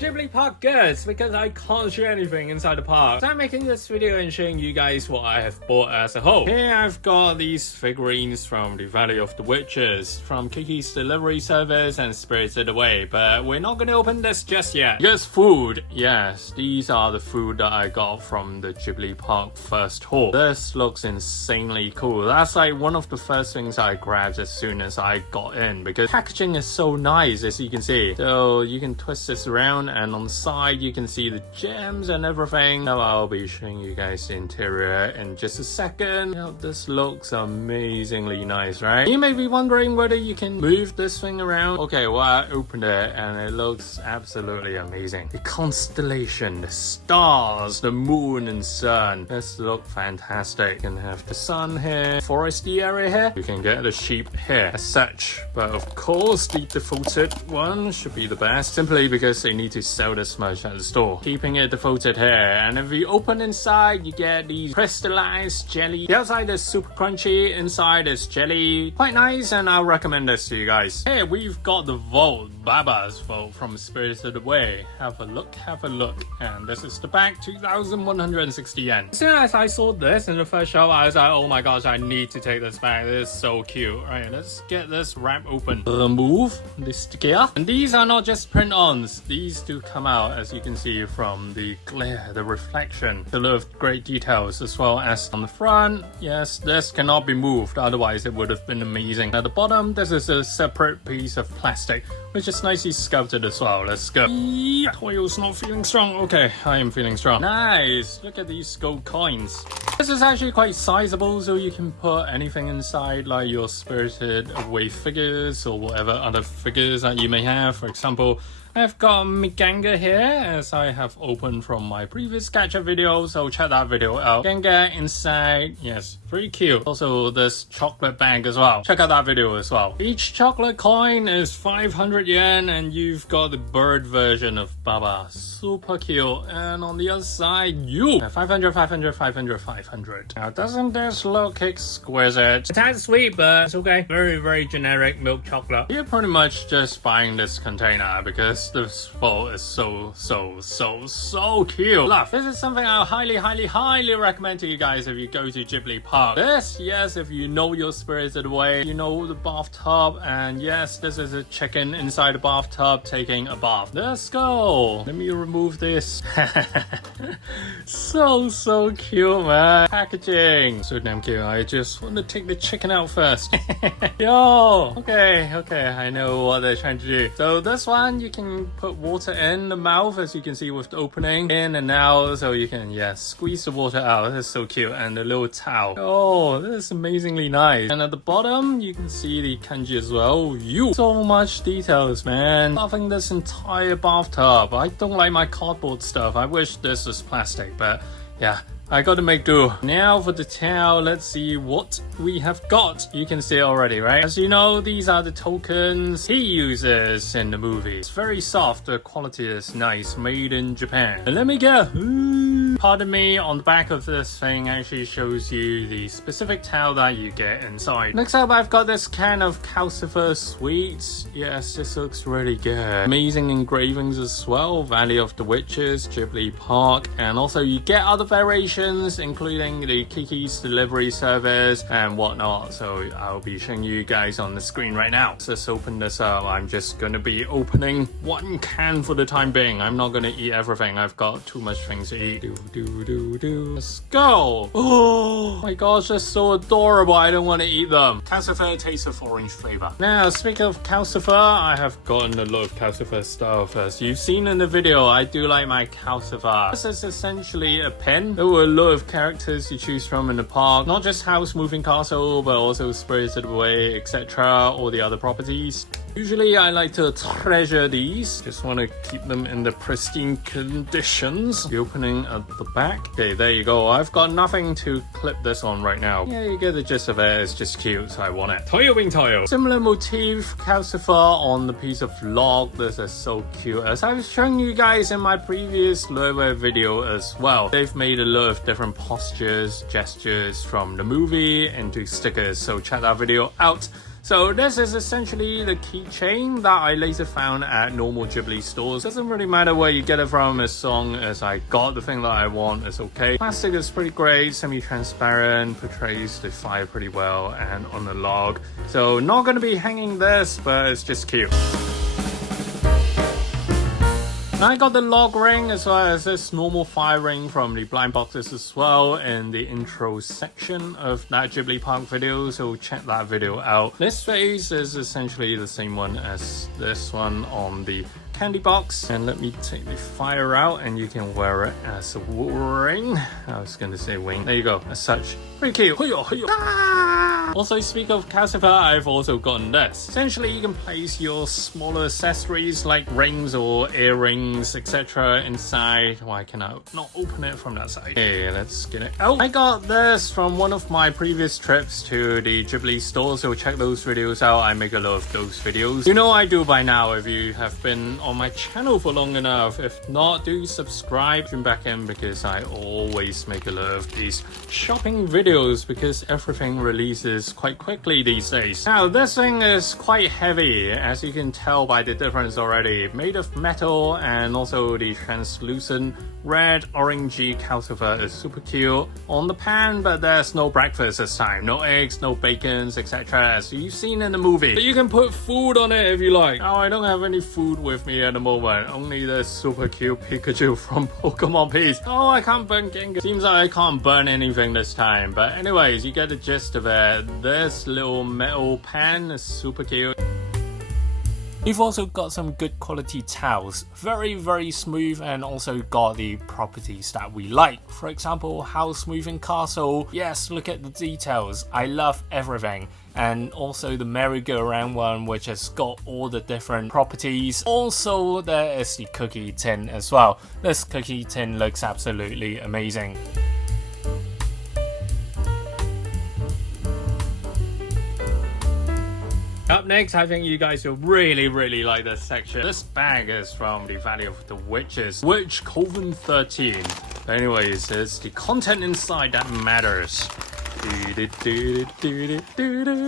Ghibli Park goods because I can't share anything inside the park. So I'm making this video and showing you guys what I have bought as a whole. Here I've got these figurines from the Valley of the Witches, from Kiki's delivery service and Spirited Away, but we're not going to open this just yet. Because food, yes, these are the food that I got from the Ghibli Park first haul. This looks insanely cool. That's like one of the first things I grabbed as soon as I got in because packaging is so nice, as you can see. So you can twist this around and on the side you can see the gems and everything. Now I'll be showing you guys the interior in just a second. Now this looks amazingly nice, right? You may be wondering whether you can move this thing around. Okay, well I opened it and it looks absolutely amazing. The constellation, the stars, the moon and sun. This look fantastic. You can have the sun here, foresty area here. You can get the sheep here as such. But of course the defaulted one should be the best, simply because they need to sell this much at the store. Keeping it defaulted here. And if you open inside, you get these crystallized jelly. The outside is super crunchy, inside is jelly. Quite nice, and I'll recommend this to you guys. Here we've got the vault, Baba's vault from Spirited Away. Have a look, have a look. And this is the back, 2,160 yen. As soon as I saw this in the first shop, I was like, oh my gosh, I need to take this back. This is so cute. Alright, let's get this wrap open. Remove the sticker. And these are not just print-ons. These do come out, as you can see, from the glare, the reflection. A lot of great details, as well as on the front. Yes, this cannot be moved, otherwise it would have been amazing. At the bottom, this is a separate piece of plastic, which is nicely sculpted as well. Let's go. Yeah, Toyo's not feeling strong. Okay, I am feeling strong. Nice. Look at these gold coins. This is actually quite sizable, so you can put anything inside, like your Spirited Away figures or whatever other figures that you may have. For example, I've got Miganga here, as I have opened from my previous gadget video, so check that video out. Miganga inside, yes, very cute. Also this chocolate bag as well. Check out that video as well. Each chocolate coin is 500 yen, and you've got the bird version of Baba. Super cute. And on the other side, you 500, 500, 500, 500. Now doesn't this look exquisite? It's kind of sweet, but it's okay. Very, very generic milk chocolate. You're pretty much just buying this container because this vault is so cute. Love, this is something I'll highly recommend to you guys if you go to Ghibli Park. This, yes, if you know your Spirited Away, you know the bathtub, and yes, this is a chicken inside the bathtub taking a bath. Let's go. Let me remove this. so cute, man. Packaging, so damn cute. I just want to take the chicken out first. Yo, okay, I know what they're trying to do. So this one, you can put water in the mouth, as you can see with the opening in and out, so you can squeeze the water out. This is so cute. And the little towel. Oh, this is amazingly nice. And at the bottom you can see the kanji as well. So much details, man. Loving this entire bathtub. I don't like my cardboard stuff. I wish this was plastic, but yeah, I gotta make do. Now for the towel, let's see what we have got. You can see it already, right? As you know, these are the tokens he uses in the movie. It's very soft, the quality is nice, made in Japan. And let me go. Pardon me, on the back of this thing actually shows you the specific towel that you get inside. Next up, I've got this can of Calcifer sweets. Yes, this looks really good. Amazing engravings as well. Valley of the Witches, Ghibli Park, and also you get other variations, including the Kiki's delivery service and whatnot. So I'll be showing you guys on the screen right now. So let's open this up. I'm just gonna be opening one can for the time being. I'm not gonna eat everything. I've got too much things to eat. Let's go. Oh my gosh, they're so adorable. I don't want to eat them. Calcifer tastes of orange flavor. Now, speaking of Calcifer, I have gotten a lot of Calcifer stuff. As you've seen in the video, I do like my Calcifer. This is essentially a pen. There were a lot of characters to choose from in the park. Not just House Moving Castle, but also Spirited Away, etc. All the other properties. Usually I like to treasure these. Just want to keep them in the pristine conditions. The opening at the back. Okay, there you go. I've got nothing to clip this on right now. Yeah, you get the gist of it. It's just cute, so I want it. Toyo being Toyo. Similar motif, Calcifer on the piece of log. This is so cute. As I was showing you guys in my previous lower video as well. They've made a lot of different postures, gestures from the movie into stickers. So check that video out. So this is essentially the keychain that I later found at normal Ghibli stores. Doesn't really matter where you get it from as long as I got the thing that I want, it's okay. Plastic is pretty great, semi-transparent, portrays the fire pretty well, and on the log. So not going to be hanging this, but it's just cute. Now I got the log ring as well as this normal fire ring from the blind boxes as well in the intro section of that Ghibli Park video, so check that video out. This face is essentially the same one as this one on the candy box, and let me take the fire out and you can wear it as a ring. I was going to say wing. There you go, as such. Pretty cute. Also, speak of Calcifer, I've also gotten this. Essentially, you can place your smaller accessories like rings or earrings, etc. inside. Why can I not open it from that side? Okay, let's get it out. I got this from one of my previous trips to the Ghibli store, so check those videos out. I make a lot of those videos. You know I do by now if you have been on my channel for long enough. If not, do subscribe, tune back in, because I always make a lot of these shopping videos because everything releases quite quickly these days. Now this thing is quite heavy, as you can tell by the difference already. Made of metal, and also the translucent red orangey Calcifer is super cute on the pan, but there's no breakfast this time. No eggs, no bacons, etc. as you've seen in the movie. But you can put food on it if you like. Oh, I don't have any food with me at the moment. Only the super cute Pikachu from Pokemon piece. Oh, I can't burn Gengar. Seems like I can't burn anything this time. But anyways, you get the gist of it. This little metal pan is super cute. We've also got some good quality towels, very smooth, and also got the properties that we like. For example, house moving castle. Yes, look at the details. I love everything. And also the merry-go-round one, which has got all the different properties. Also, there is the cookie tin as well. This cookie tin looks absolutely amazing. Up next, I think you guys will really like this section. This bag is from the Valley of the Witches, Witch Coven 13. Anyways, it's the content inside that matters.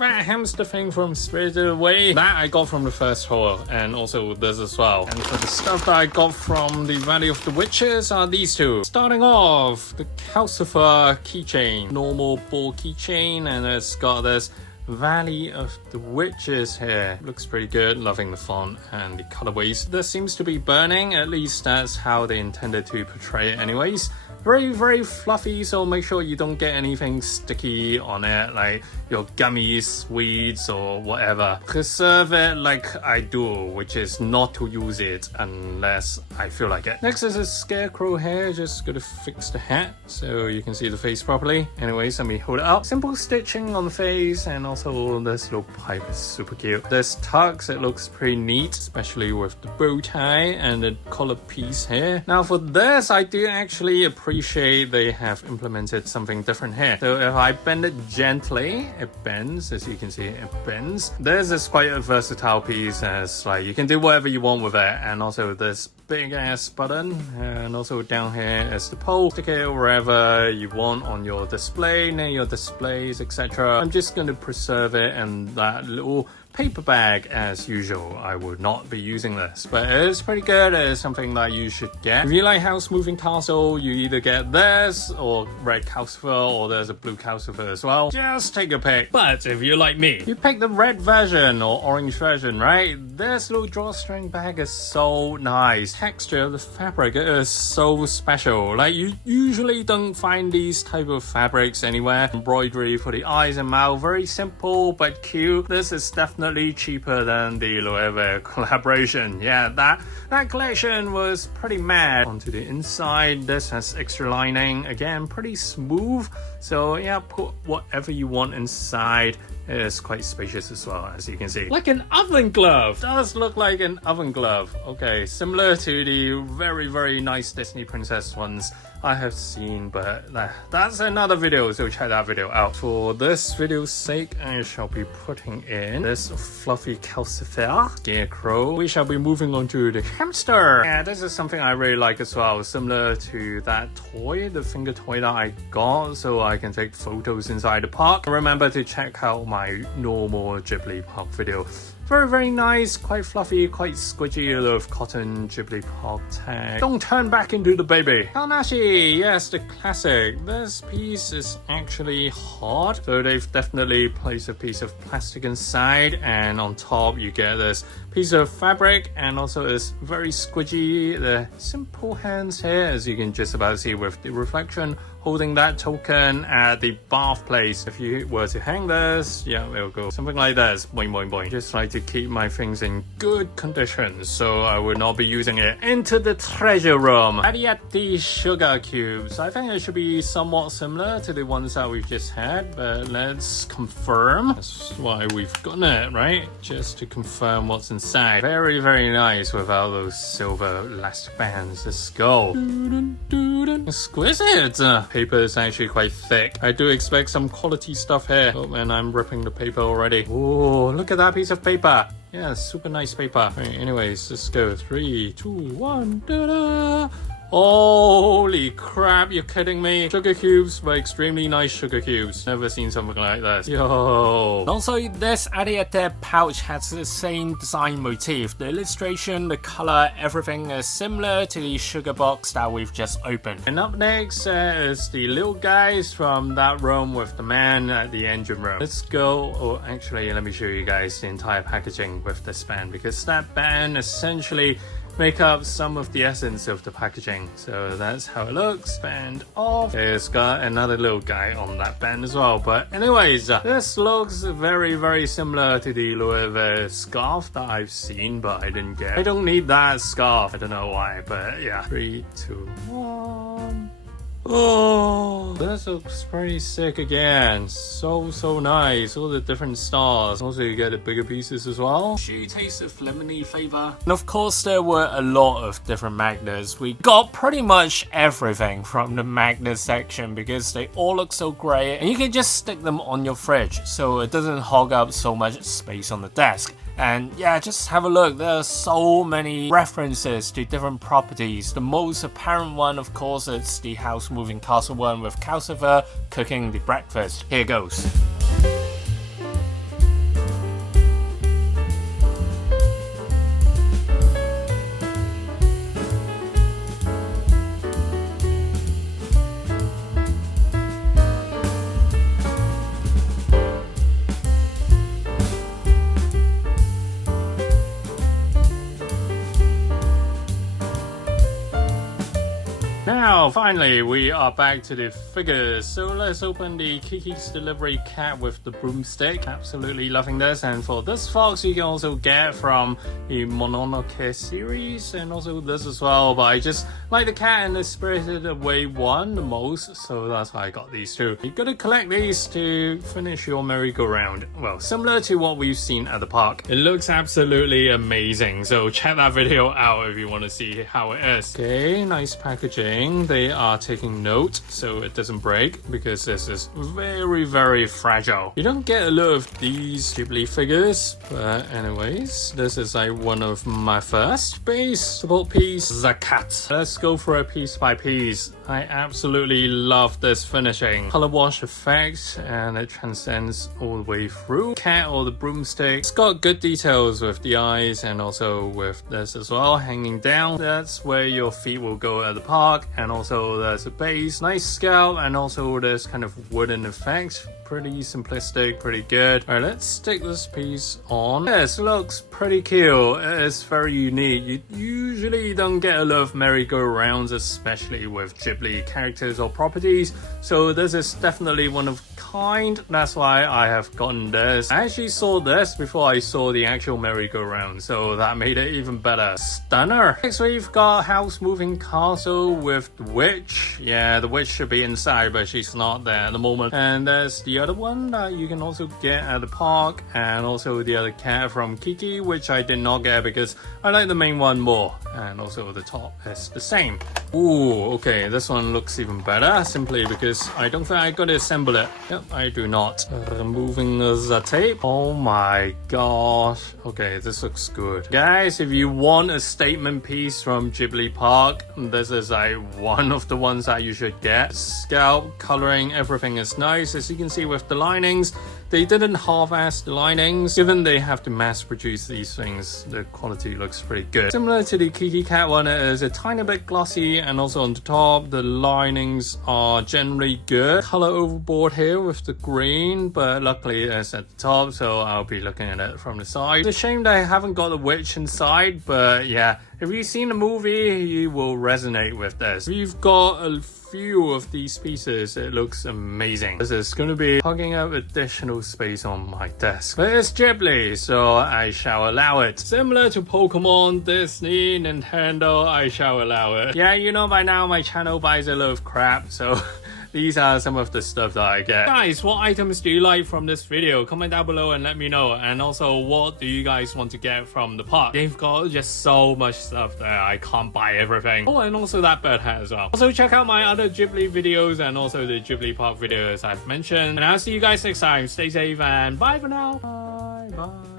That hamster thing from Spirited Away, that I got from the first haul, and also this as well. And for the stuff that I got from the Valley of the Witches are these two. Starting off, the Calcifer keychain, normal ball keychain, and it's got this Valley of the Witches here. Looks pretty good, loving the font and the colorways. This seems to be burning, at least that's how they intended to portray it anyways. Very fluffy, so make sure you don't get anything sticky on it, like your gummies, sweets, or whatever. Preserve it like I do, which is not to use it unless I feel like it. Next is a scarecrow here, just gotta fix the hat so you can see the face properly. Anyways, let me hold it up. Simple stitching on the face, and also this little pipe is super cute. This tux, it looks pretty neat, especially with the bow tie and the collar piece here. Now for this, I do actually appreciate they have implemented something different here. So if I bend it gently, it bends. As you can see, it bends. This is quite a versatile piece, as like you can do whatever you want with it. And also this big ass button, and also down here is the pole. Stick it wherever you want on your display, near your displays, etc. I'm just going to preserve it in that little paper bag as usual. I would not be using this, but it is pretty good. It is something that you should get. If you like house moving castle, you either get this or red Calcifer, or there's a blue Calcifer as well. Just take a pick. But if you're like me, you pick the red version or orange version, right? This little drawstring bag is so nice. Texture of the fabric is so special. Like, you usually don't find these type of fabrics anywhere. Embroidery for the eyes and mouth, very simple but cute. This is definitely cheaper than the Loewe collaboration. Yeah, that collection was pretty mad. Onto the inside, this has extra lining, again pretty smooth, so yeah, put whatever you want inside. It is quite spacious as well, as you can see. Like an oven glove! Does look like an oven glove. Okay, similar to the very nice Disney princess ones I have seen, but that's another video, so check that video out. For this video's sake, I shall be putting in this fluffy Calcifer scarecrow. We shall be moving on to the hamster. Yeah, this is something I really like as well, similar to that toy, the finger toy that I got, so I can take photos inside the park. Remember to check out my my normal Ghibli Park video. Very nice, quite fluffy, quite squidgy. I love cotton Ghibli Park tag. Don't turn back into the baby. Kanashi, yes, the classic. This piece is actually hard, so they've definitely placed a piece of plastic inside, and on top you get this piece of fabric, and also it's very squidgy. The simple hands here, as you can just about see with the reflection, holding that token at the bath place. If you were to hang this, yeah, it'll go something like this. Boing, boing, boing. Just like to keep my things in good condition, so I would not be using it. Into the treasure room. Arrietty sugar cubes. I think it should be somewhat similar to the ones that we've just had, but let's confirm. That's why we've gotten it, right? Just to confirm what's inside. Very nice without those silver elastic bands. Let's go. Exquisite. Paper is actually quite thick. I do expect some quality stuff here. Oh, and I'm ripping the paper already. Oh, look at that piece of paper. Yeah, super nice paper. Right, anyways, let's go. 3, 2, 1. Ta-da! Holy crap, you're kidding me. Sugar cubes, but extremely nice sugar cubes. Never seen something like this. Yo. Also, this Arrietty pouch has the same design motif. The illustration, the color, everything is similar to the sugar box that we've just opened. And up next is the little guys from that room with the man at the engine room. Let's go. Oh, actually, let me show you guys the entire packaging with this band, because that band essentially make up some of the essence of the packaging. So that's how it looks. Band off. It's got another little guy on that band as well. But anyways, this looks very similar to the Louis scarf that I've seen, but I didn't get. I don't need that scarf. I don't know why, but yeah. 3, 2, 1. Oh, this looks pretty sick again. So nice. All the different stars. Also, you get the bigger pieces as well. She tastes of lemony flavor. And of course, there were a lot of different magnets. We got pretty much everything from the magnet section because they all look so great. And you can just stick them on your fridge so it doesn't hog up so much space on the desk. And yeah, just have a look. There are so many references to different properties. The most apparent one, of course, is the house moving castle one with Calcifer cooking the breakfast. Here goes. Now, finally, we are back to the figures. So let's open the Kiki's Delivery cat with the broomstick. Absolutely loving this. And for this fox, you can also get from the Mononoke series, and also this as well. But I just like the cat and the Spirited Away one the most, so that's why I got these two. You gotta collect these to finish your merry-go-round. Well, similar to what we've seen at the park. It looks absolutely amazing, so check that video out if you want to see how it is. Okay, nice packaging. They are taking note so it doesn't break, because this is very fragile. You don't get a lot of these Ghibli figures, but anyways, this is like one of my first base support piece, the cat. Let's go for a piece by piece. I absolutely love this finishing. Color wash effect, and it transcends all the way through. Cat or the broomstick. It's got good details with the eyes, and also with this as well, hanging down. That's where your feet will go at the park. And also there's a base, nice scale, and also this kind of wooden effect. Pretty simplistic, pretty good. Alright, let's stick this piece on. This looks pretty cool. It's very unique. You usually don't get a lot of merry-go-rounds, especially with Ghibli characters or properties. So this is definitely one of kind. That's why I have gotten this. I actually saw this before I saw the actual merry-go-round, so that made it even better. Stunner. Next we've got house moving castle with the witch. Yeah, the witch should be inside, but she's not there at the moment. And there's the other one that you can also get at the park, and also the other cat from Kiki, which I did not get because I like the main one more. And also the top is the same. Ooh, okay, this one looks even better, simply because I don't think I gotta assemble it. Yep, I do not. Removing the tape. Oh my gosh. Okay, this looks good. Guys, if you want a statement piece from Ghibli Park, this is like one of the ones that you should get. Scalp, coloring, everything is nice. As you can see with the linings, they didn't half-ass the linings. Given they have to mass produce these things, the quality looks pretty good. Similar to the Kiki Cat one, it is a tiny bit glossy, and also on the top the linings are generally good. Color overboard here with the green, but luckily it's at the top, so I'll be looking at it from the side. It's a shame that I haven't got the witch inside, but yeah, if you've seen the movie, you will resonate with this. If you've got a few of these pieces, it looks amazing. This is going to be hogging up additional space on my desk. But it's Ghibli, so I shall allow it. Similar to Pokemon, Disney, Nintendo, I shall allow it. Yeah, you know by now my channel buys a lot of crap, so these are some of the stuff that I get. Guys, what items do you like from this video? Comment down below and let me know. And also, what do you guys want to get from the park? They've got just so much stuff there. I can't buy everything. Oh, and also that bird hat as well. Also, check out my other Ghibli videos and also the Ghibli Park videos I've mentioned. And I'll see you guys next time. Stay safe and bye for now. Bye.